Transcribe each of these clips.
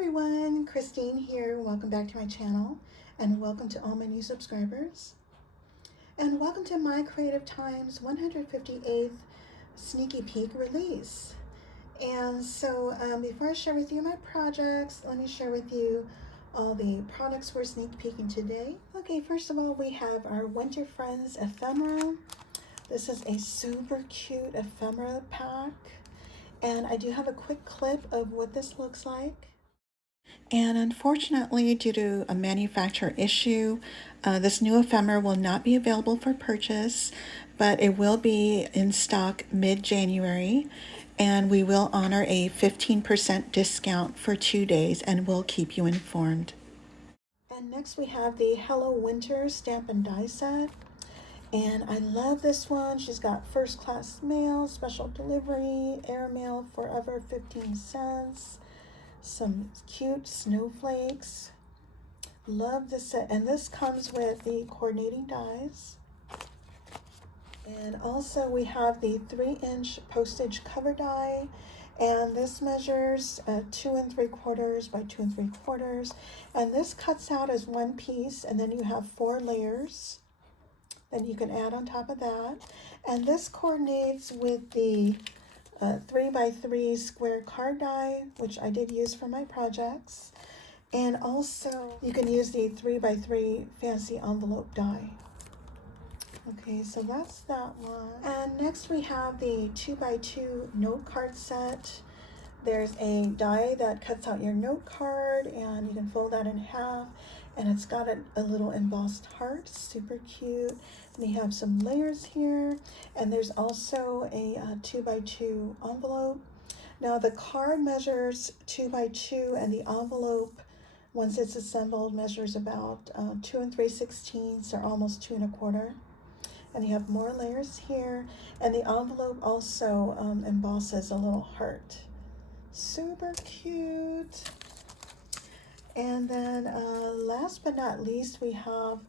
everyone, Christine here. Welcome back to my channel and welcome to all my new subscribers. And welcome to my Creative Times 158th Sneaky Peek release. And so before I share with you my projects, let me share with you all the products we're sneak peeking today. Okay, first of all, we have our Winter Friends Ephemera. This is a super cute ephemera pack. And I do have a quick clip of what this looks like. And unfortunately, due to a manufacturer issue, this new ephemera will not be available for purchase, but it will be in stock mid-January, and we will honor a 15% discount for 2 days, and we'll keep you informed. And next we have the Hello Winter stamp and die set. And I love this one. She's got first class mail, special delivery, airmail, forever 15 cents. Some cute snowflakes. Love this set, and this comes with the coordinating dies. And also we have the 3-inch postage cover die, and this measures 2 3/4 by 2 3/4, and this cuts out as one piece, and then you have 4 layers that you can add on top of that. And this coordinates with the 3x3 square card die, which I did use for my projects. And also you can use the 3x3 fancy envelope die. Okay, so that's that one. And next we have the 2x2 note card set. There's a die that cuts out your note card, and you can fold that in half, and it's got a little embossed heart, super cute. We have some layers here, and there's also a 2x2 envelope. Now the card measures 2x2, and the envelope, once it's assembled, measures about 2 3/16, or almost 2 1/4. And you have more layers here, and the envelope also embosses a little heart. Super cute. And then last but not least, we have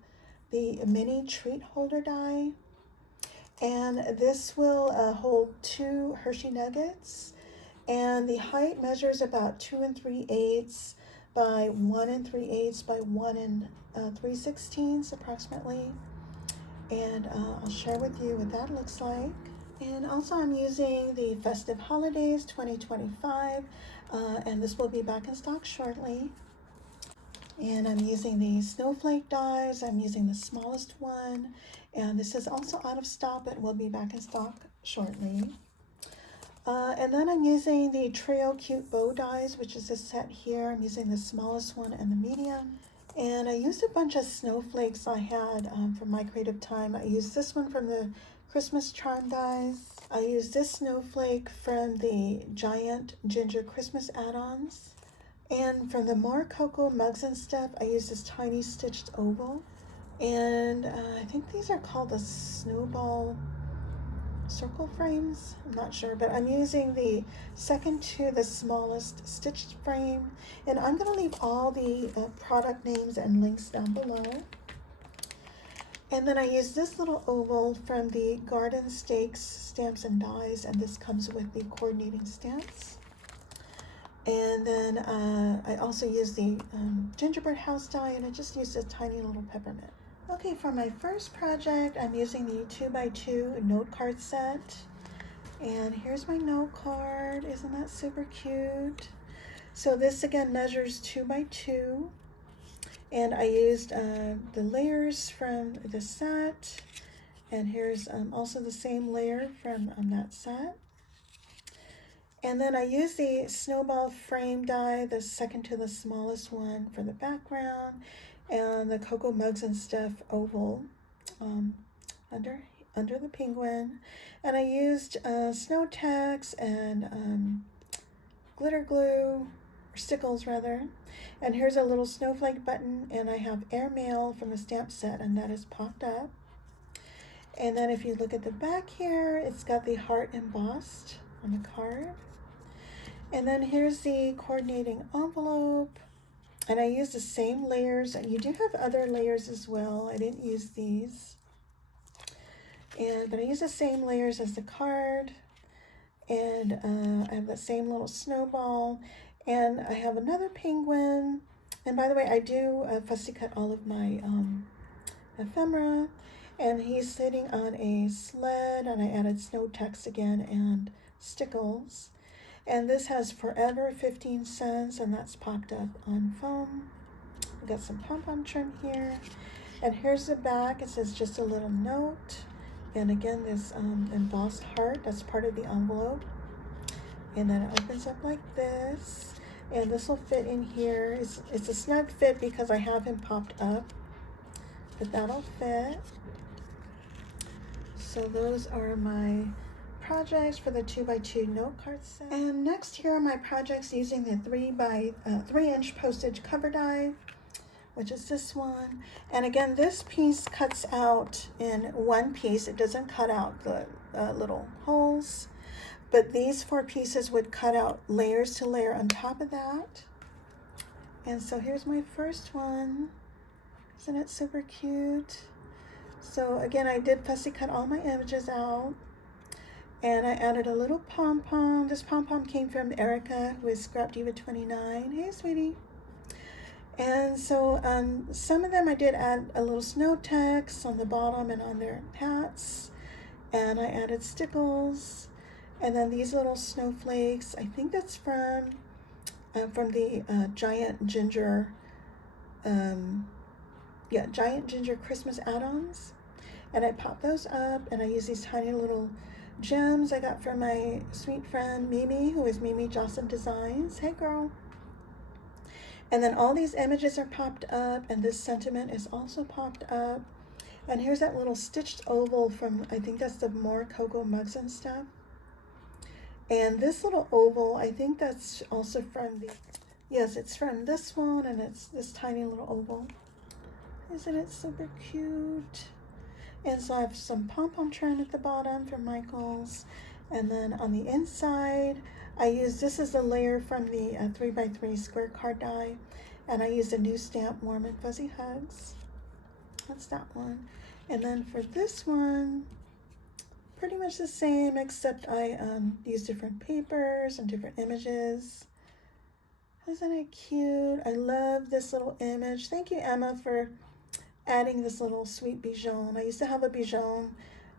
the mini treat holder die, and this will hold 2 Hershey nuggets, and the height measures about 2 3/8 by 1 3/8 by 1 3/16 approximately. And I'll share with you what that looks like. And also I'm using the Festive Holidays 2025, and this will be back in stock shortly. And I'm using the snowflake dies. I'm using the smallest one, and this is also out of stock, but will be back in stock shortly. And then I'm using the Trio Cute Bow dies, which is this set here. I'm using the smallest one and the medium. And I used a bunch of snowflakes I had from my creative time. I used this one from the Christmas charm dies. I used this snowflake from the giant ginger Christmas add-ons. And from the More Cocoa mugs and stuff, I used this tiny stitched oval. And I think these are called the snowball circle frames. I'm not sure, but I'm using the second to the smallest stitched frame. And I'm going to leave all the product names and links down below. And then I use this little oval from the Garden Stakes Stamps and Dies, and this comes with the coordinating stamps. And then I also use the gingerbread house die, and I just used a tiny little peppermint. Okay, for my first project, I'm using the 2x2 note card set. And here's my note card. Isn't that super cute? So this again measures 2x2. And I used the layers from the set. And here's also the same layer from that set. And then I use the snowball frame die, the second to the smallest one, for the background, and the Cocoa Mugs and Stuff oval under the penguin. And I used snow tacks and glitter glue, or stickles rather. And here's a little snowflake button, and I have airmail from the stamp set, and that is popped up. And then if you look at the back here, it's got the heart embossed on the card. And then here's the coordinating envelope, and I used the same layers, and you do have other layers as well. I didn't use these, but I used the same layers as the card, and I have the same little snowball, And I have another penguin. And by the way, I do fussy cut all of my ephemera. And he's sitting on a sled, and I added snow text again and stickles. And this has forever 15 cents, and that's popped up on foam. We got some pom-pom trim here. And here's the back. It says just a little note. And again, this embossed heart, that's part of the envelope. And then it opens up like this. And this will fit in here. It's a snug fit because I have him popped up. But that'll fit. So those are my projects for the 2x2 note card set. And next here are my projects using the 3-inch postage cover die, which is this one. And again, this piece cuts out in one piece. It doesn't cut out the little holes, but these 4 pieces would cut out layers to layer on top of that. And so here's my first one. Isn't it super cute? So again, I did fussy cut all my images out, and I added a little pom-pom. This pom-pom came from Erica with Scrap Diva 29. Hey, sweetie. And so some of them I did add a little snow text on the bottom and on their hats, and I added stickles, and then these little snowflakes. I think that's from the Giant Ginger, Giant Ginger Christmas add-ons, and I popped those up, and I use these tiny little gems I got from my sweet friend Mimi, who is Mimi Jocelyn Designs. Hey, girl. And then all these images are popped up, and this sentiment is also popped up. And here's that little stitched oval from, I think that's the More Cocoa Mugs and Stuff. And this little oval, I think that's also from yes, it's from this one, and it's this tiny little oval. Isn't it super cute? And so I have some pom-pom trim at the bottom from Michaels. And then on the inside, this is a layer from the 3x3 square card die. And I used a new stamp, Warm and Fuzzy Hugs. That's that one. And then for this one, pretty much the same, except I used different papers and different images. Isn't it cute? I love this little image. Thank you, Emma, for adding this little sweet Bijon. I used to have a Bijon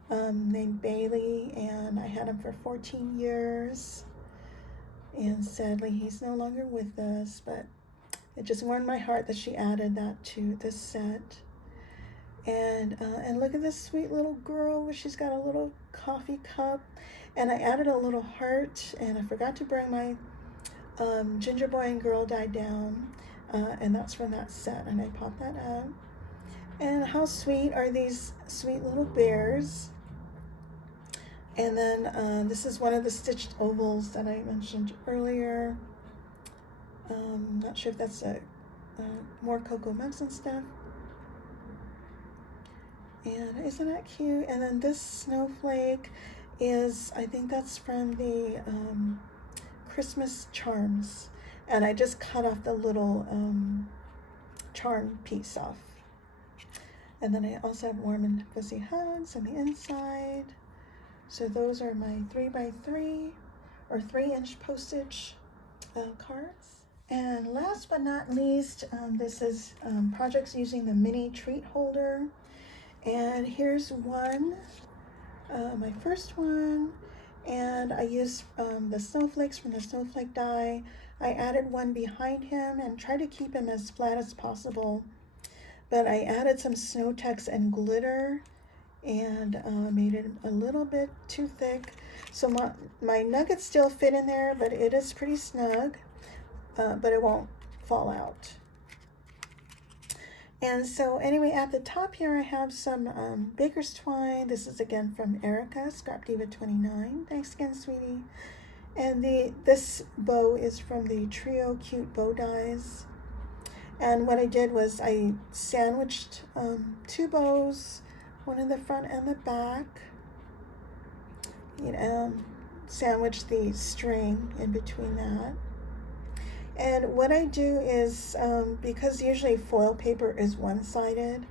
named Bailey, and I had him for 14 years. And sadly, he's no longer with us, but it just warmed my heart that she added that to this set. And look at this sweet little girl. She's got a little coffee cup, and I added a little heart, and I forgot to bring my Ginger Boy and Girl die down, and that's from that set, and I popped that up. And how sweet are these sweet little bears? And then this is one of the stitched ovals that I mentioned earlier. Not sure if that's a More Cocoa Mugs and Stuff. And isn't that cute? And then this snowflake is, I think that's from the Christmas charms. And I just cut off the little charm piece off. And then I also have Warm and Fuzzy Hugs on the inside. So those are my 3x3 or 3-inch postage cards. And last but not least, this is projects using the mini treat holder. And here's one, my first one, and I used the snowflakes from the snowflake die. I added one behind him and tried to keep him as flat as possible, but I added some snow text and glitter and made it a little bit too thick. So my nuggets still fit in there, but it is pretty snug, but it won't fall out. And so anyway, at the top here, I have some baker's twine. This is again from Erica, Scrap Diva 29. Thanks again, sweetie. And this bow is from the Trio Cute Bow Dies. And what I did was I sandwiched 2 bows, one in the front and the back. Sandwiched the string in between that. And what I do is, because usually foil paper is one-sided,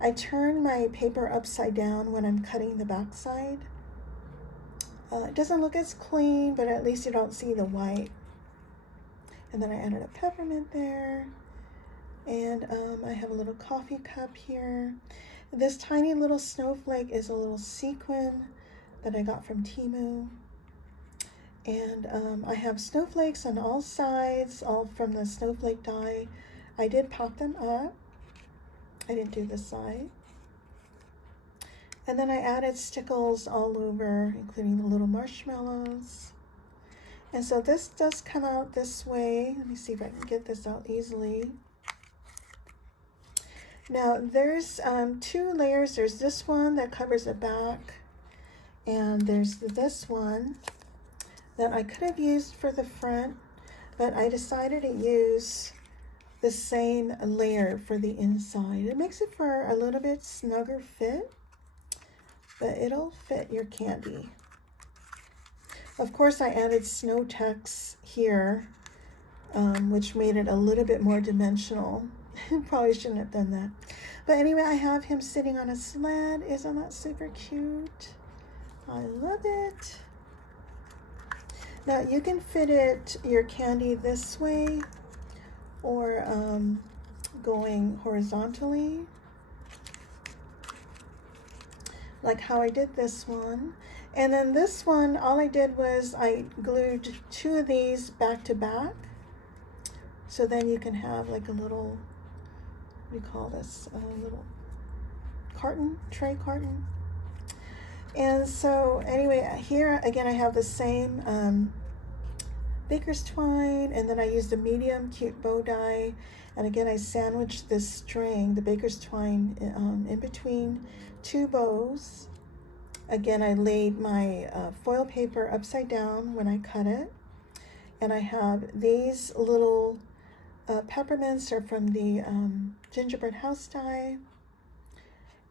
I turn my paper upside down when I'm cutting the back side. It doesn't look as clean, but at least you don't see the white. And then I added a peppermint there. And I have a little coffee cup here. This tiny little snowflake is a little sequin that I got from Temu. And I have snowflakes on all sides, all from the snowflake die. I did pop them up. I didn't do this side. And then I added stickles all over, including the little marshmallows. And so this does come out this way. Let me see if I can get this out easily. Now there's 2 layers. There's this one that covers the back, and there's this one that I could have used for the front, but I decided to use the same layer for the inside. It makes it for a little bit snugger fit, but it'll fit your candy. Of course, I added snow text here, which made it a little bit more dimensional. Probably shouldn't have done that. But anyway, I have him sitting on a sled. Isn't that super cute? I love it. Now you can fit your candy this way or going horizontally, like how I did this one. And then this one, all I did was I glued 2 of these back to back. So then you can have like a little, what do you call this? A little carton, tray carton. And so anyway, here again I have the same baker's twine, and then I used a medium cute bow die, and again I sandwiched this string, the baker's twine, in between 2 bows. Again, I laid my foil paper upside down when I cut it, and I have these little peppermints are from the gingerbread house die.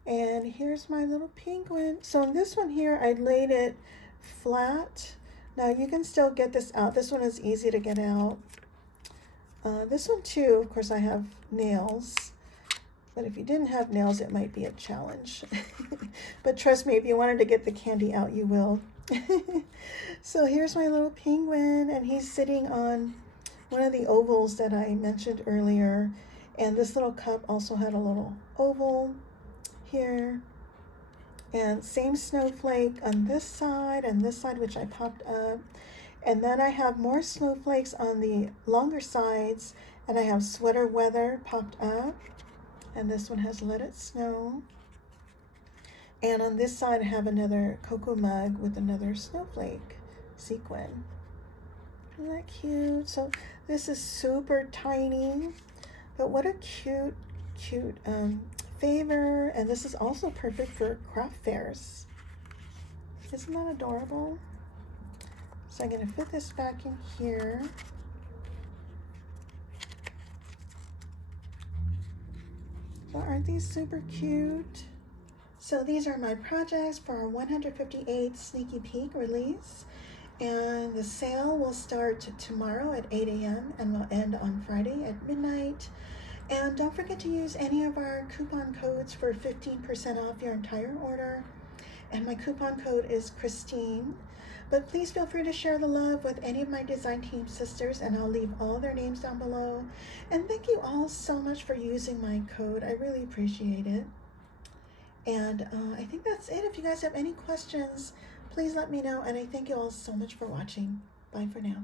And here's my little penguin. So in this one here, I laid it flat. Now you can still get this out. This one is easy to get out. This one too, of course I have nails. But if you didn't have nails, it might be a challenge. But trust me, if you wanted to get the candy out, you will. So here's my little penguin, and he's sitting on one of the ovals that I mentioned earlier. And this little cup also had a little oval here. And same snowflake on this side and this side, which I popped up. And then I have more snowflakes on the longer sides, and I have sweater weather popped up. And this one has Let It Snow. And on this side, I have another cocoa mug with another snowflake sequin. Isn't that cute? So this is super tiny, but what a cute favor. And this is also perfect for craft fairs. Isn't that adorable? So I'm going to fit this back in here. So aren't these super cute? So these are my projects for our 158th Sneaky Peek release. And the sale will start tomorrow at 8 a.m. and will end on Friday at midnight. And don't forget to use any of our coupon codes for 15% off your entire order. And my coupon code is Christine. But please feel free to share the love with any of my design team sisters, and I'll leave all their names down below. And thank you all so much for using my code. I really appreciate it. And I think that's it. If you guys have any questions, please let me know. And I thank you all so much for watching. Bye for now.